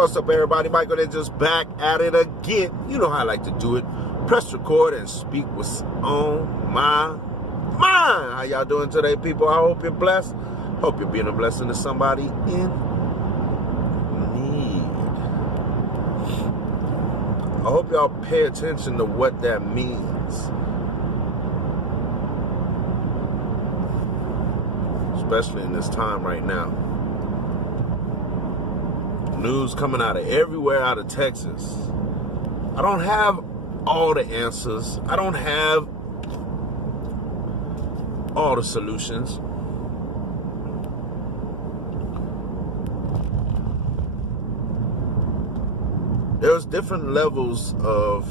What's up, everybody? Michael is just back at it again. You know how I like to do it. Press record and speak what's on my mind. How y'all doing today, people? I hope you're blessed. Hope you're being a blessing to somebody in need. I hope y'all pay attention to what that means. Especially in this time right now. News coming out of everywhere out of Texas. I don't have all the answers. I don't have all the solutions. There's different levels of,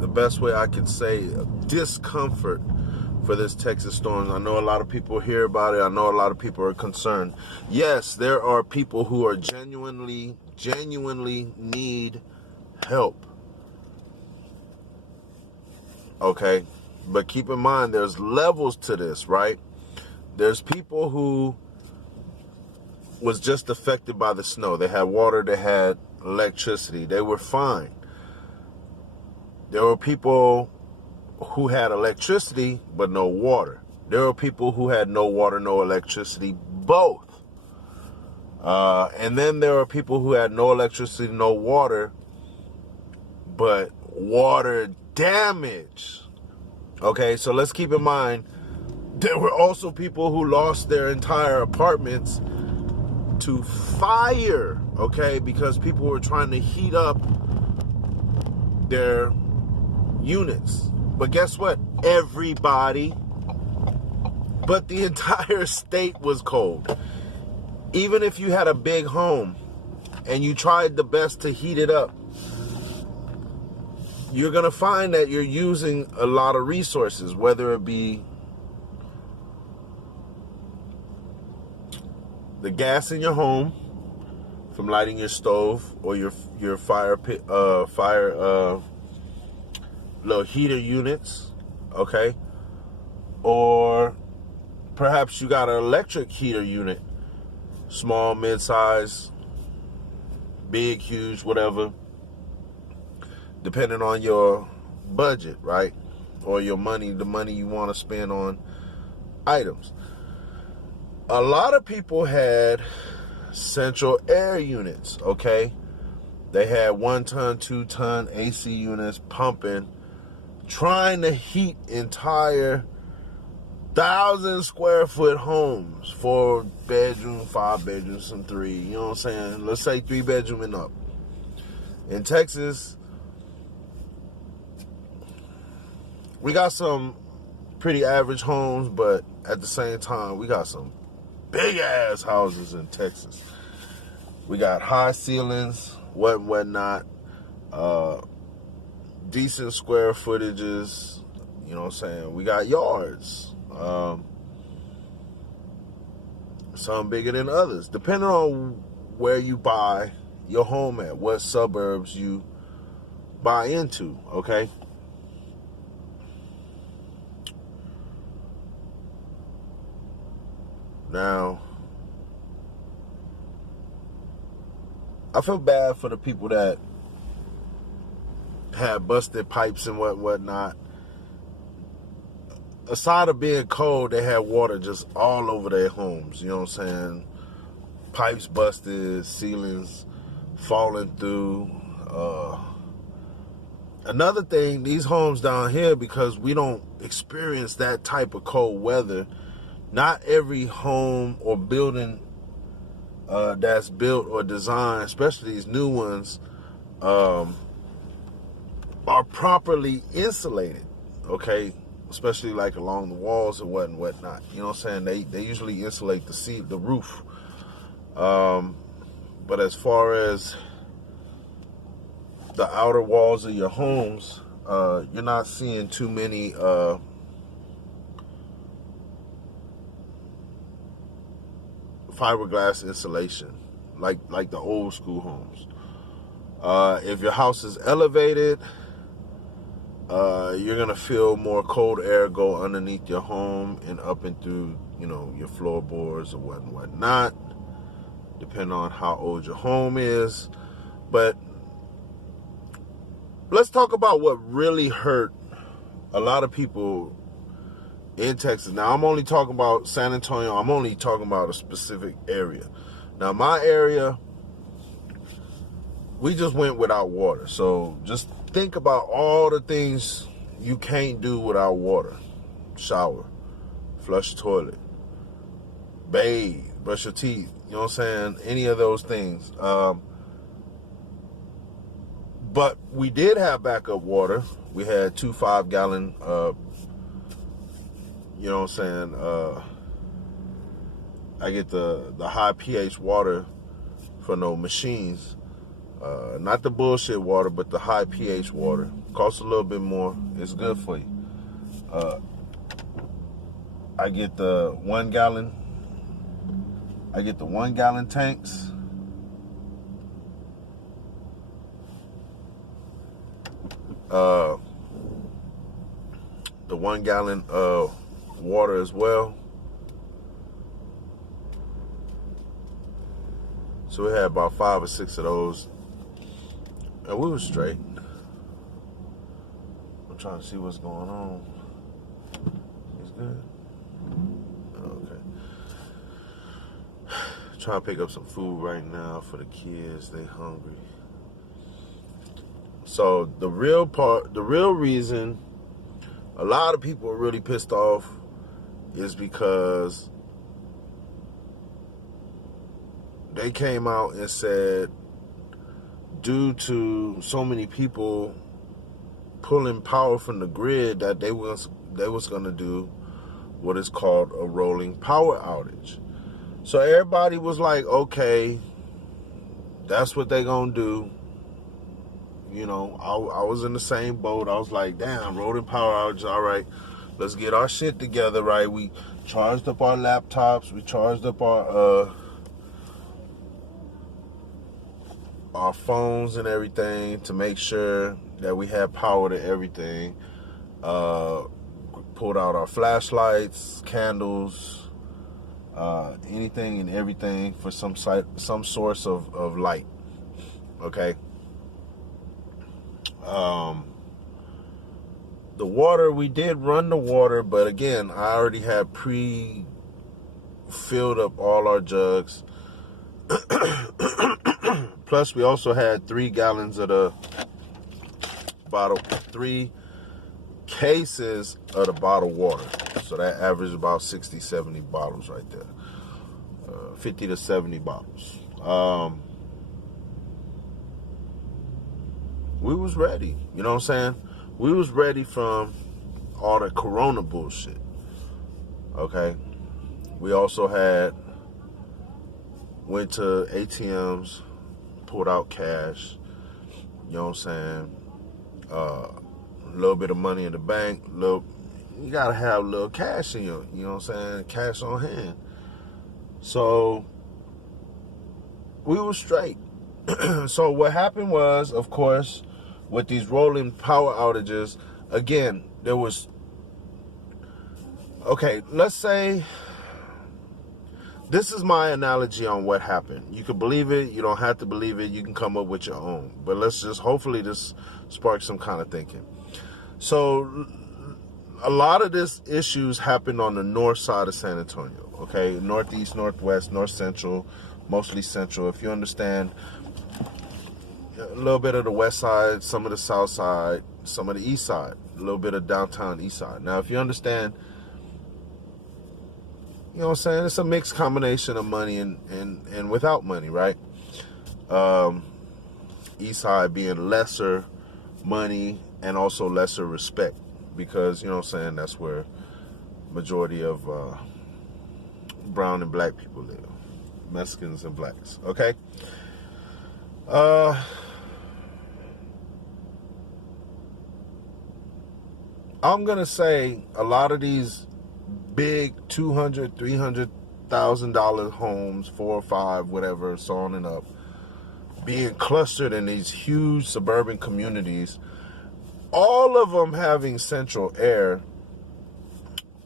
the best way I can say, discomfort for this Texas storm. I know a lot of people hear about it. I know a lot of people are concerned. Yes, there are people who are genuinely need help. Okay? But keep in mind, there's levels to this, right? There's people who was just affected by the snow. They had water, they had electricity. They were fine. There were people who had electricity but no water. There were people who had no water, no electricity, both. And then there are people who had no electricity, no water, but water damage. Okay, so let's keep in mind, there were also people who lost their entire apartments to fire, okay, because people were trying to heat up their units. But guess what? Everybody but the entire state was cold. Even if you had a big home and you tried the best to heat it up, you're going to find that you're using a lot of resources, whether it be the gas in your home from lighting your stove or your fire little heater units, okay? Or perhaps you got an electric heater unit, small, mid-size, big, huge, whatever, depending on your budget, right? Or your money, the money you want to spend on items. A lot of people had central air units, okay? They had 1-ton, 2-ton AC units pumping, trying to heat entire 1,000 square foot homes, 4 bedroom, 5 bedrooms, and 3. You know what I'm saying? Let's say 3 bedroom and up. In Texas, we got some pretty average homes, but at the same time, we got some big ass houses in Texas. We got high ceilings, whatnot. Decent square footages, you know what I'm saying? We got yards. Some bigger than others, depending on where you buy your home at, what suburbs you buy into, okay? Now, I feel bad for the people that had busted pipes and whatnot. Aside of being cold, they had water just all over their homes. You know what I'm saying? Pipes busted, ceilings falling through. Another thing, these homes down here, because we don't experience that type of cold weather, not every home or building that's built or designed, especially these new ones, are properly insulated, okay? Especially like along the walls and whatnot. You know what I'm saying? They usually insulate the roof. But as far as the outer walls of your homes, you're not seeing too many fiberglass insulation like the old school homes. If your house is elevated, you're gonna feel more cold air go underneath your home and up and through, you know, your floorboards or whatnot. depending on how old your home is. But let's talk about what really hurt a lot of people in Texas. Now, I'm only talking about San Antonio. I'm only talking about a specific area. Now, my area, we just went without water. So just think about all the things you can't do without water. Shower, flush the toilet, bathe, brush your teeth. You know what I'm saying? Any of those things. But we did have backup water. We had 2 5-gallon, you know what I'm saying? I get the high pH water for no machines. Not the bullshit water, but the high pH water. Costs a little bit more. It's good for you. I get the 1 gallon. I get the 1 gallon tanks. The 1 gallon water as well. So we had about 5 or 6 of those, and we were straight. I'm trying to see what's going on. He's good. Okay. Trying to pick up some food right now for the kids. They hungry. So the real reason a lot of people are really pissed off is because they came out and said, due to so many people pulling power from the grid, that they was going to do what is called a rolling power outage. So everybody was like, okay, that's what they're going to do. You know, I was in the same boat. I was like, damn, rolling power outage, all right, let's get our shit together, right? We charged up our laptops. We charged up our phones and everything to make sure that we had power to everything. Pulled out our flashlights, candles, anything and everything for some source of light. Okay. The water, we did run the water, but again, I already had filled up all our jugs. Plus, we also had 3 gallons of the bottle, 3 cases of the bottled water. So that averaged about 60, 70 bottles right there. 50 to 70 bottles. We was ready. You know what I'm saying? We was ready from all the corona bullshit. Okay? We also went to ATMs, pulled out cash. You know what I'm saying? A little bit of money in the bank. You gotta have a little cash in you know what I'm saying? Cash on hand. So we were straight. So what happened was, of course, with these rolling power outages, again, there was, okay, let's say, this is my analogy on what happened. You can believe it, you don't have to believe it, you can come up with your own. But let's just, hopefully this sparks some kind of thinking. So, a lot of this issues happened on the north side of San Antonio, okay? Northeast, northwest, north central, mostly central. If you understand, a little bit of the west side, some of the south side, some of the east side, a little bit of downtown east side. Now, if you understand, you know what I'm saying, it's a mixed combination of money and without money, right? East side being lesser money and also lesser respect, because, you know what I'm saying, that's where majority of brown and black people live. Mexicans and blacks, okay? I'm gonna say a lot of these big $200,000, $300,000 homes, 4 or 5, whatever, so on and up, being clustered in these huge suburban communities, all of them having central air,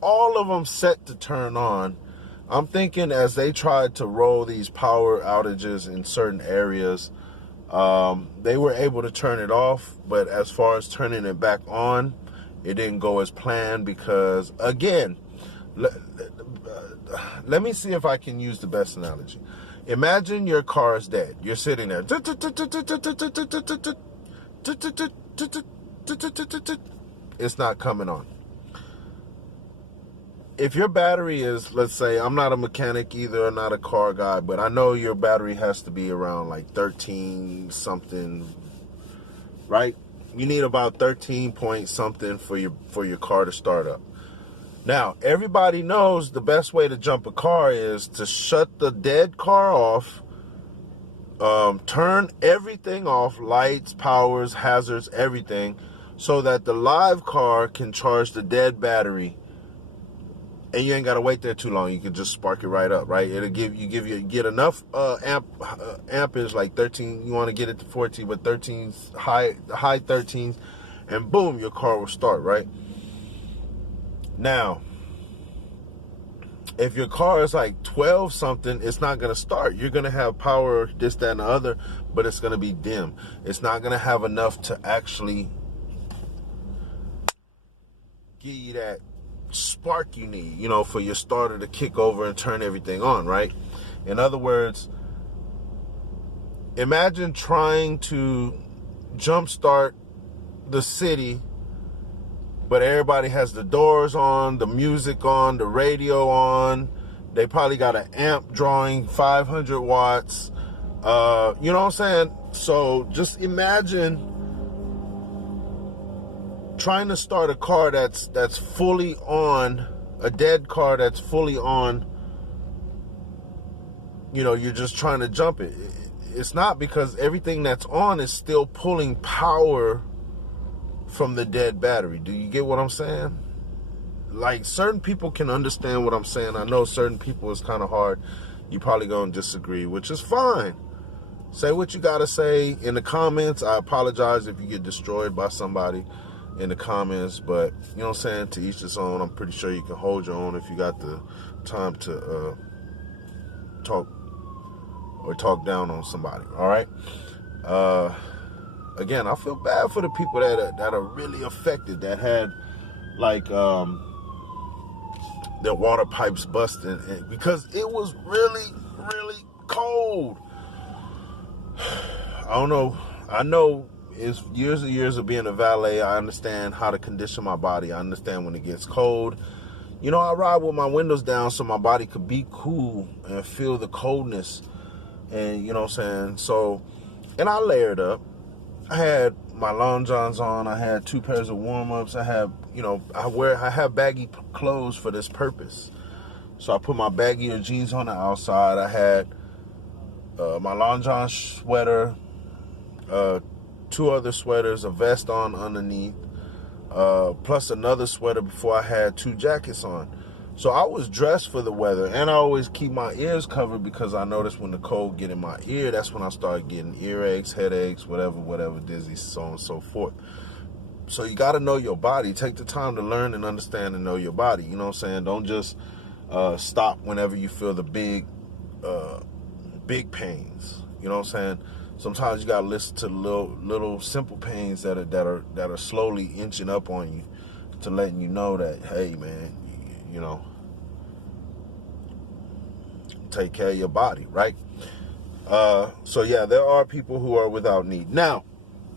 all of them set to turn on. I'm thinking as they tried to roll these power outages in certain areas, they were able to turn it off, but as far as turning it back on, it didn't go as planned because, again, let me see if I can use the best analogy. Imagine your car is dead. You're sitting there. It's not coming on. If your battery is, let's say, I'm not a mechanic either, I'm not a car guy, but I know your battery has to be around like 13 something, right? You need about 13 point something for your car to start up. Now, everybody knows the best way to jump a car is to shut the dead car off, turn everything off, lights, powers, hazards, everything, so that the live car can charge the dead battery. And you ain't got to wait there too long. You can just spark it right up, right? It'll get enough ampage, like 13. You want to get it to 14, but 13, high 13s, and boom, your car will start, right? Now, if your car is like 12 something, it's not going to start. You're going to have power, this, that, and the other, but it's going to be dim. It's not going to have enough to actually give you that spark you need, for your starter to kick over and turn everything on, right? In other words, imagine trying to jumpstart the city, but everybody has the doors on, the music on, the radio on. They probably got an amp drawing 500 watts. You know what I'm saying? So just imagine trying to start a car that's fully on, a dead car that's fully on. You're just trying to jump it. It's not, because everything that's on is still pulling power from the dead battery. Do you get what I'm saying? Like, certain people can understand what I'm saying. I know certain people it's kind of hard. You probably gonna disagree, which is fine. Say what you gotta say in the comments. I apologize if you get destroyed by somebody in the comments, but you know what I'm saying, to each his own. I'm pretty sure you can hold your own if you got the time to talk down on somebody. All right. Again, I feel bad for the people that are really affected, that had like their water pipes busting, because it was really, really cold. I don't know. I know it's years and years of being a valet. I understand how to condition my body. I understand when it gets cold. I ride with my windows down so my body could be cool and feel the coldness. And you know what I'm saying? So, and I layered up. I had my long johns on. I had 2 pairs of warm-ups. I have, I have baggy clothes for this purpose. So I put my baggier jeans on the outside. I had my long john sweater, 2 other sweaters, a vest on underneath, plus another sweater before I had 2 jackets on. So I was dressed for the weather, and I always keep my ears covered, because I notice when the cold get in my ear, that's when I start getting earaches, headaches, whatever, dizzy, so on and so forth. So you got to know your body. Take the time to learn and understand and know your body. You know what I'm saying? Don't just stop whenever you feel the big pains. You know what I'm saying? Sometimes you got to listen to little simple pains that are slowly inching up on you, to letting you know that, hey, man, take care of your body, right? So yeah, there are people who are without need. Now,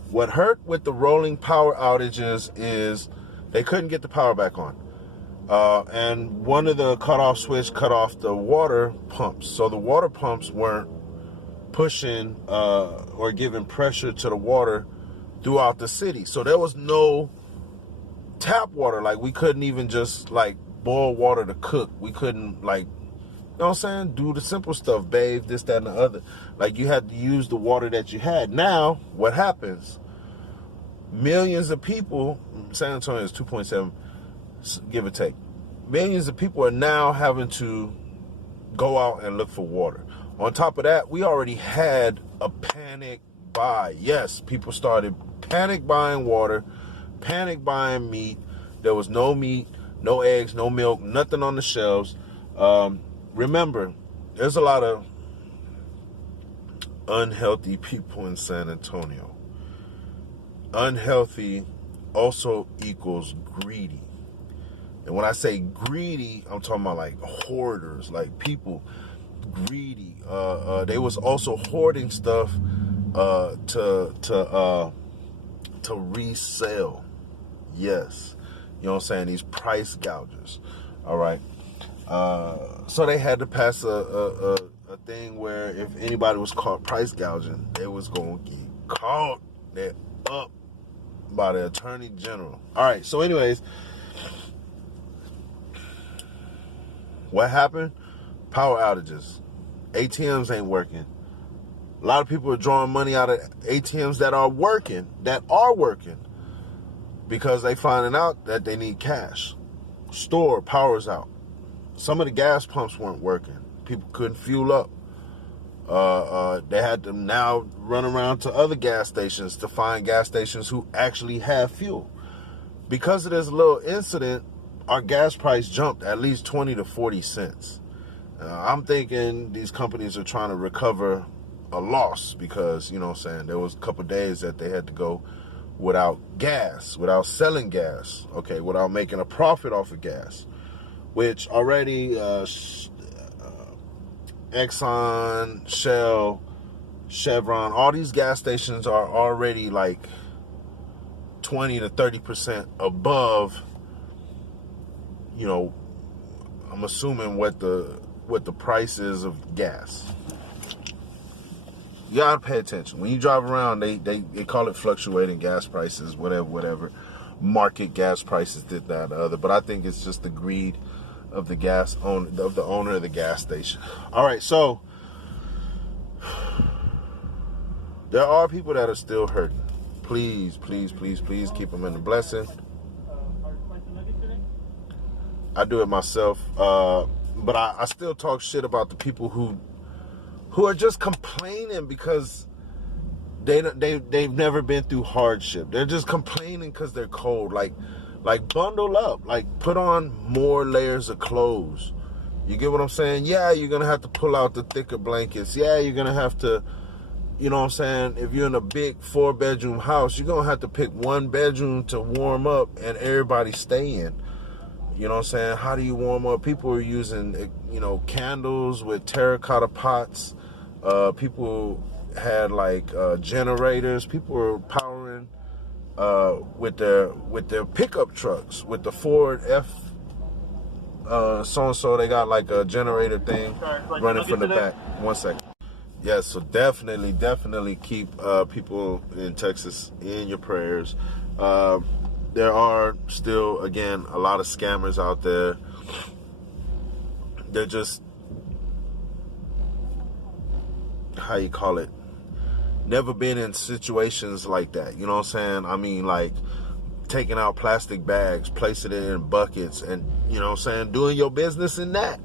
what hurt with the rolling power outages is they couldn't get the power back on. And one of the cutoff switch cut off the water pumps. So the water pumps weren't pushing or giving pressure to the water throughout the city. So there was no tap water. Like, we couldn't even just like boil water to cook. We couldn't, like, you know what I'm saying, do the simple stuff, bathe, this, that, and the other. Like, you had to use the water that you had. Now, what happens? Millions of people, San Antonio is 2.7, give or take. Millions of people are now having to go out and look for water. On top of that, we already had a panic buy. Yes, people started panic buying water, panic buying meat. There was no meat, no eggs, no milk, nothing on the shelves. remember, there's a lot of unhealthy people in San Antonio. Unhealthy also equals greedy. And when I say greedy, I'm talking about like hoarders, like people greedy. They was also hoarding stuff to resell. Yes. You know what I'm saying? These price gougers. All right. So they had to pass a thing where if anybody was caught price gouging, they was going to get caught. They're up by the Attorney General. All right. So anyways, what happened? Power outages. ATMs ain't working. A lot of people are drawing money out of ATMs that are working, because they finding out that they need cash. Store power's out. Some of the gas pumps weren't working. People couldn't fuel up. They had to now run around to other gas stations to find gas stations who actually have fuel. Because of this little incident, our gas price jumped at least 20 to 40 cents. I'm thinking these companies are trying to recover a loss because, you know what I'm saying, there was a couple of days that they had to go without gas, without selling gas, okay, without making a profit off of gas, which already Exxon, Shell, Chevron, all these gas stations are already like 20 to 30% above, you know, I'm assuming what the price is of gas. You gotta pay attention. When you drive around, they call it fluctuating gas prices, whatever. Market gas prices, did that, the other. But I think it's just the greed of the owner of the gas station. All right, so there are people that are still hurting. Please, please, please, please keep them in the blessing. I do it myself, but I still talk shit about the people who are just complaining because they've never been through hardship. They're just complaining because they're cold. Like bundle up. Like put on more layers of clothes. You get what I'm saying? Yeah, you're gonna have to pull out the thicker blankets. Yeah, you're gonna have to, you know what I'm saying? If you're in a big 4-bedroom house, you're gonna have to pick one bedroom to warm up and everybody stay in. You know what I'm saying? How do you warm up? People are using, you know, candles with terracotta pots. People had like generators. People were powering with their pickup trucks, with the Ford F so-and-so. They got like a generator thing running from the back. 1 second. Yeah, so definitely keep people in Texas in your prayers. There are still, again, a lot of scammers out there. They're just, how you call it, never been in situations like that. You know what I'm saying? I mean, like taking out plastic bags, placing it in buckets, and, you know what I'm saying, doing your business in that.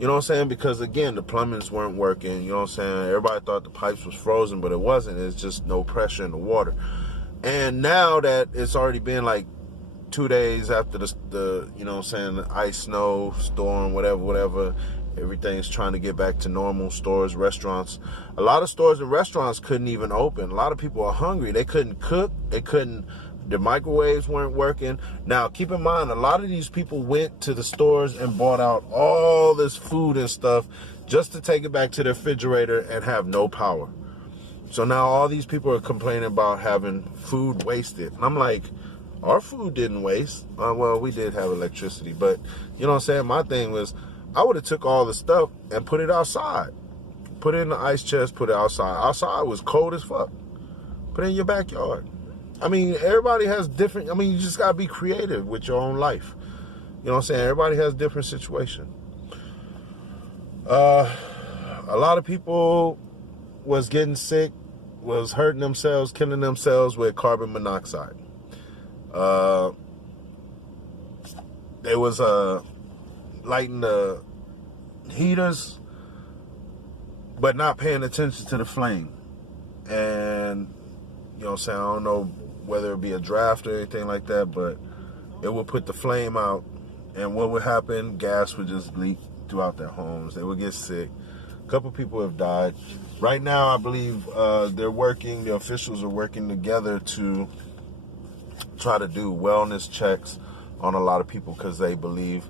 You know what I'm saying? Because, again, the plumbings weren't working. You know what I'm saying? Everybody thought the pipes was frozen, but it wasn't. It's just no pressure in the water. And now that it's already been like 2 days after the you know what I'm saying, the ice, snow, storm, whatever, everything's trying to get back to normal. Stores, restaurants. A lot of stores and restaurants couldn't even open. A lot of people are hungry. They couldn't cook. The microwaves weren't working. Now, keep in mind, a lot of these people went to the stores and bought out all this food and stuff just to take it back to the refrigerator and have no power. So now all these people are complaining about having food wasted. And I'm like, our food didn't waste. Well, we did have electricity, but you know what I'm saying? My thing was, I would have took all the stuff and put it outside. Put it in the ice chest, put it outside. Outside was cold as fuck. Put it in your backyard. I mean, everybody has different, I mean, you just got to be creative with your own life. You know what I'm saying? Everybody has different situation. A lot of people was getting sick, was hurting themselves, killing themselves with carbon monoxide. They was lighting the heaters, but not paying attention to the flame. And, you know what I'm saying, I don't know whether it be a draft or anything like that, but it would put the flame out. And what would happen? Gas would just leak throughout their homes. They would get sick. A couple people have died. Right now, I believe the officials are working together to try to do wellness checks on a lot of people because they believe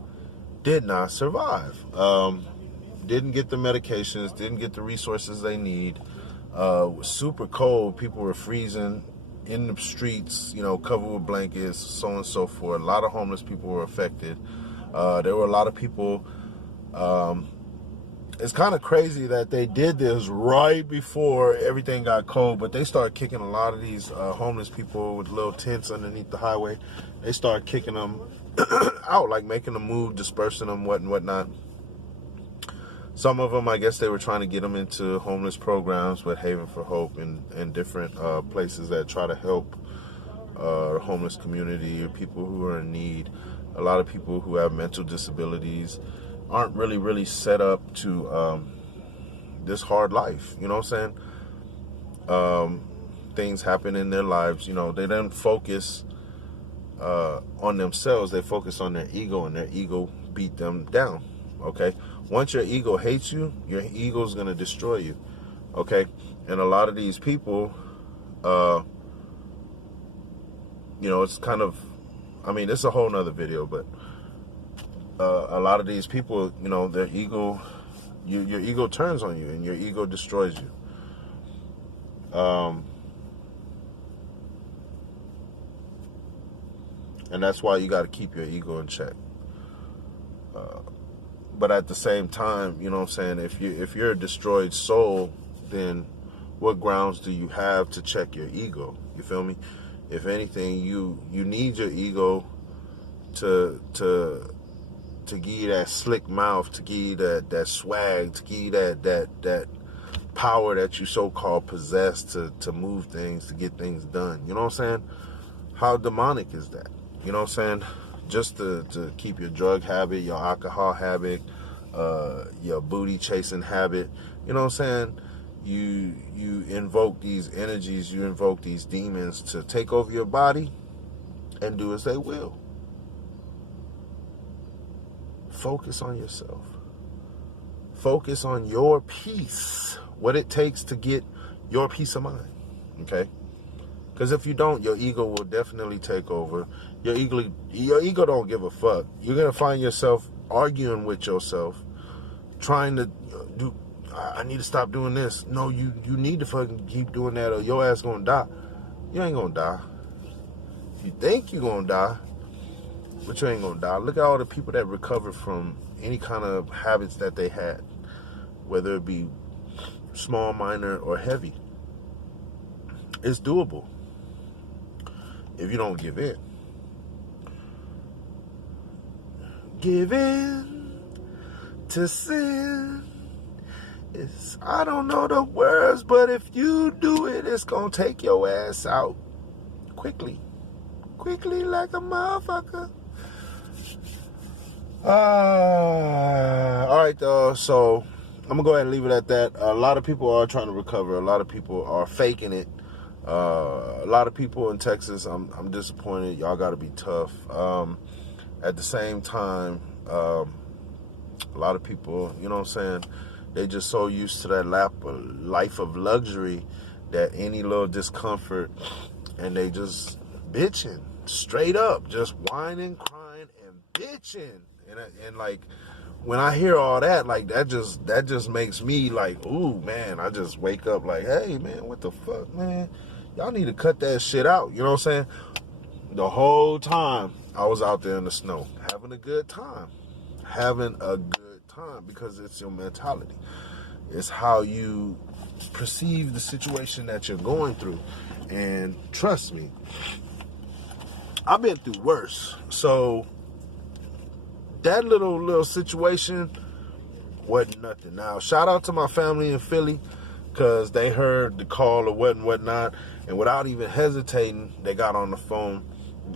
did not survive. Didn't get the medications, didn't get the resources they need. Was super cold. People were freezing in the streets, covered with blankets, so on and so forth. A lot of homeless people were affected. There were a lot of people. It's kind of crazy that they did this right before everything got cold, but they started kicking a lot of these homeless people with little tents underneath the highway. They started kicking them out, like making them move, dispersing them, whatnot. Some of them, I guess they were trying to get them into homeless programs with Haven for Hope and different places that try to help the homeless community or people who are in need. A lot of people who have mental disabilities aren't really set up to this hard life. You know what I'm saying? Things happen in their lives. They don't focus on themselves. They focus on their ego, and their ego beat them down. Okay? Once your ego hates you, your ego is going to destroy you. Okay? And a lot of these people, it's kind of, it's a whole nother video, but a lot of these people, their ego, your ego turns on you and your ego destroys you. And that's why you got to keep your ego in check. But at the same time, if you're a destroyed soul, then what grounds do you have to check your ego? You feel me? If anything, you need your ego to give you that slick mouth, to give you that swag, to give you that power that you so-called possess to move things, to get things done. You know what I'm saying? How demonic is that? You know what I'm saying? Just to keep your drug habit, your alcohol habit, your booty chasing habit. You know what I'm saying? You invoke these energies, you invoke these demons to take over your body and do as they will. Focus on yourself. Focus on your peace. What it takes to get your peace of mind. Okay? Because if you don't, your ego will definitely take over. Your ego don't give a fuck. You're going to find yourself arguing with yourself, trying to do, I need to stop doing this. No, you need to fucking keep doing that or your ass going to die. You ain't going to die. You think you're going to die, but you ain't going to die. Look at all the people that recovered from any kind of habits that they had, whether it be small, minor, or heavy. It's doable if you don't give in. Give in to sin. I don't know the words, but if you do it, it's gonna take your ass out quickly like a motherfucker. All right, so I'm gonna go ahead and leave it at that. A lot of people are trying to recover. A lot of people are faking it. A lot of people in Texas, I'm disappointed. Y'all got to be tough. At the same time, a lot of people, you know what I'm saying, they just so used to that life of luxury that any little discomfort, and they just bitching straight up, just whining, crying, and bitching. And like, when I hear all that, like, that just makes me like, ooh, man, I just wake up like, hey, man, what the fuck, man? Y'all need to cut that shit out. You know what I'm saying? The whole time I was out there in the snow, having a good time. Because it's your mentality. It's how you perceive the situation that you're going through. And trust me, I've been through worse. So that little situation wasn't nothing. Now, shout out to my family in Philly, because they heard the call or whatnot, and without even hesitating, they got on the phone,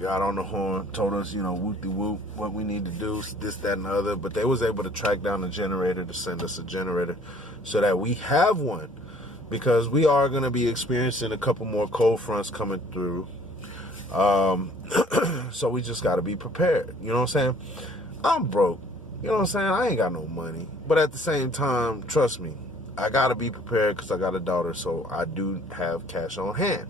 got on the horn, told us, whoop-de-whoop, what we need to do, this, that, and the other. But they was able to track down a generator to send us a generator so that we have one, because we are going to be experiencing a couple more cold fronts coming through. So we just got to be prepared. You know what I'm saying? I'm broke. You know what I'm saying? I ain't got no money. But at the same time, trust me, I got to be prepared because I got a daughter, so I do have cash on hand.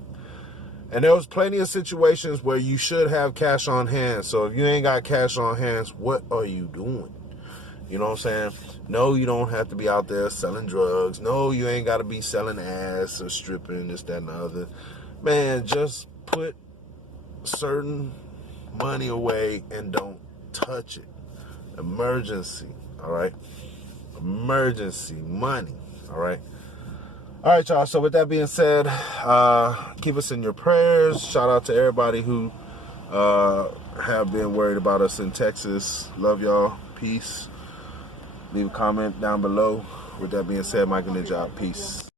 And there was plenty of situations where you should have cash on hand. So if you ain't got cash on hand, what are you doing? You know what I'm saying? No, you don't have to be out there selling drugs. No, you ain't got to be selling ass or stripping, this, that, and the other. Man, just put certain money away and don't touch it. Emergency, all right? Emergency money, all right? All right, y'all. So with that being said, keep us in your prayers. Shout out to everybody who have been worried about us in Texas. Love y'all. Peace. Leave a comment down below. With that being said, Michael Ninja out. Peace.